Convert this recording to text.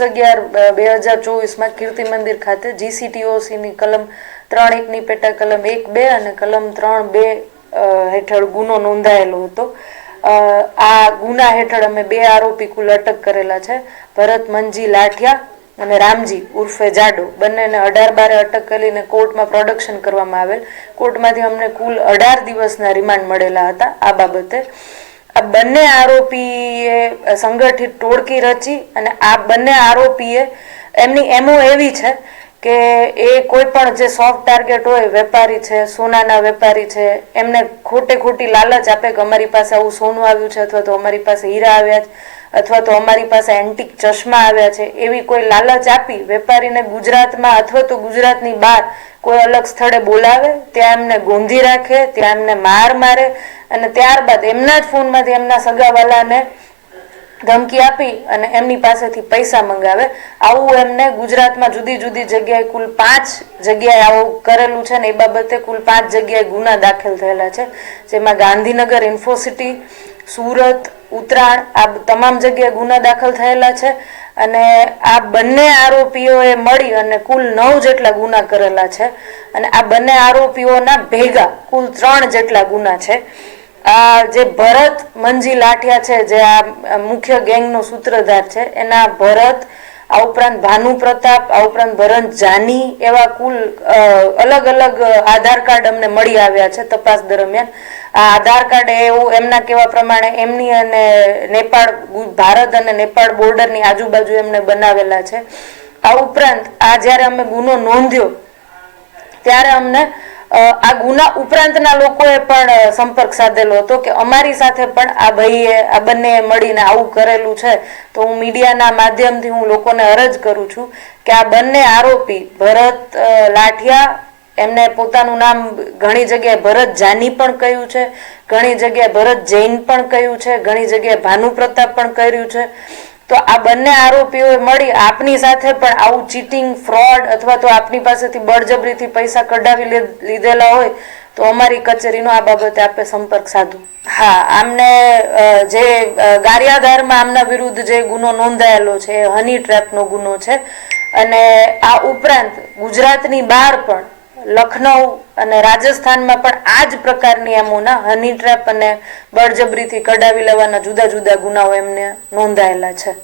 અગિયાર, બે હજાર ચોવીસમાં કીર્તિ મંદિર ખાતે જીસીટીઓસીની કલમ ત્રણ એકની પેટા કલમ એક બે અને કલમ ત્રણ બે હેઠળ ગુનો નોંધાયેલો હતો. આ ગુના હેઠળ અમે બે આરોપી કુલ અટક કરેલા છે. ભરત, મંજી, લાઠિયા અને રામજી ઉર્ફે જાડો. બંનેને અઢાર બારે અટક કરીને કોર્ટમાં પ્રોડક્શન કરવામાં આવેલ. કોર્ટમાંથી અમને કુલ અઢાર દિવસના રિમાન્ડ મળેલા હતા. આ બાબતે બંને આરોપીએ સંગઠિત ટોળકી રચી અને આ બંને આરોપીએ એમની એમો એવી છે કે એ કોઈ પણ જે સોફ્ટ ટાર્ગેટ હોય, વેપારી છે, સોનાના વેપારી છે, એમને ખોટે ખોટી લાલચ આપે કે અમારી પાસે આવું સોનું આવ્યું છે અથવા તો અમારી પાસે હીરા આવ્યા છે અથવા તો અમારી પાસે એન્ટિક ચશ્મા આવ્યા છે, એવી કોઈ લાલચ આપી વેપારીને ગુજરાતમાં અથવા તો ગુજરાતની બહાર કોઈ અલગ સ્થળે બોલાવે, ત્યાં એમને ગોંધી રાખે, ત્યાં એમને માર મારે અને ત્યારબાદ એમના જ ફોનમાંથી એમના સગાવાલાને ધમકી આપી અને એમની પાસેથી પૈસા મંગાવે. આવું એમને ગુજરાતમાં જુદી જુદી જગ્યાએ કુલ પાંચ જગ્યાએ આવું કરેલું છે ને એ બાબતે કુલ પાંચ જગ્યાએ ગુના દાખલ થયેલા છે. જેમાં ગાંધીનગર ઇન્ફોસિટી સુરત, ઉત્તરાયણ આ તમામ જગ્યાએ ગુના દાખલ થયેલા છે. અને આ બંને આરોપીઓએ મળી અને કુલ નવ જેટલા ગુના કરેલા છે. અને આ બંને આરોપીઓના ભેગા કુલ ત્રણ જેટલા ગુના છે. આ જે ભરત મંજી લાઠિયા છે, જે આ મુખ્ય ગેંગનો સૂત્રધાર છે, એના ભરત, આ ઉપરાંત ભાનુ પ્રતાપ, આ ઉપરાંત ભરત જાની એવા કુલ અલગ અલગ આધાર કાર્ડ અમને મળી આવ્યા છે તપાસ દરમિયાન. આ આધાર કાર્ડ એવું એમના કહેવા પ્રમાણે એમની અને નેપાળ ભારત અને નેપાળ બોર્ડરની આજુબાજુ એમને બનાવેલા છે. આ ઉપરાંત, આ જ્યારે અમે ગુનો નોંધ્યો, ત્યારે અમને આ ગુના ઉપરાંતના લોકોએ પણ સંપર્ક સાધેલો હતો કે અમારી સાથે પણ આ ભાઈએ, આ બંને મળીને આવું કરેલું છે. તો હું મીડિયાના માધ્યમથી હું લોકોને અરજ કરું છું કે આ બંને આરોપી ભરત લાઠિયા, એમને પોતાનું નામ ઘણી જગ્યાએ ભરત જાની પણ કહ્યું છે, ઘણી જગ્યાએ ભરત જૈન પણ કહ્યું છે, ઘણી જગ્યાએ ભાનુ પ્રતાપ પણ કર્યું છે. તો આ બંને આરોપીઓએ મળી આપની સાથે પણ આવું ચીટિંગ, ફ્રોડ અથવા તો આપની પાસેથી બળજબરીથી પૈસા કઢાવી લીધેલા હોય તો અમારી કચેરીનો આ બાબતે આપે સંપર્ક સાધો. હા, આમને જે ગારિયાધારમાં આમના વિરુદ્ધ જે ગુનો નોંધાયેલો છે, હની ટ્રેપનો ગુનો છે અને આ ઉપરાંત ગુજરાતની બહાર પણ લખનઉ અને રાજસ્થાનમાં પણ આ જ પ્રકારની એમોના હની ટ્રેપ અને બળજબરીથી કઢાવી લેવાના જુદા જુદા ગુનાઓ એમને નોંધાયેલા છે.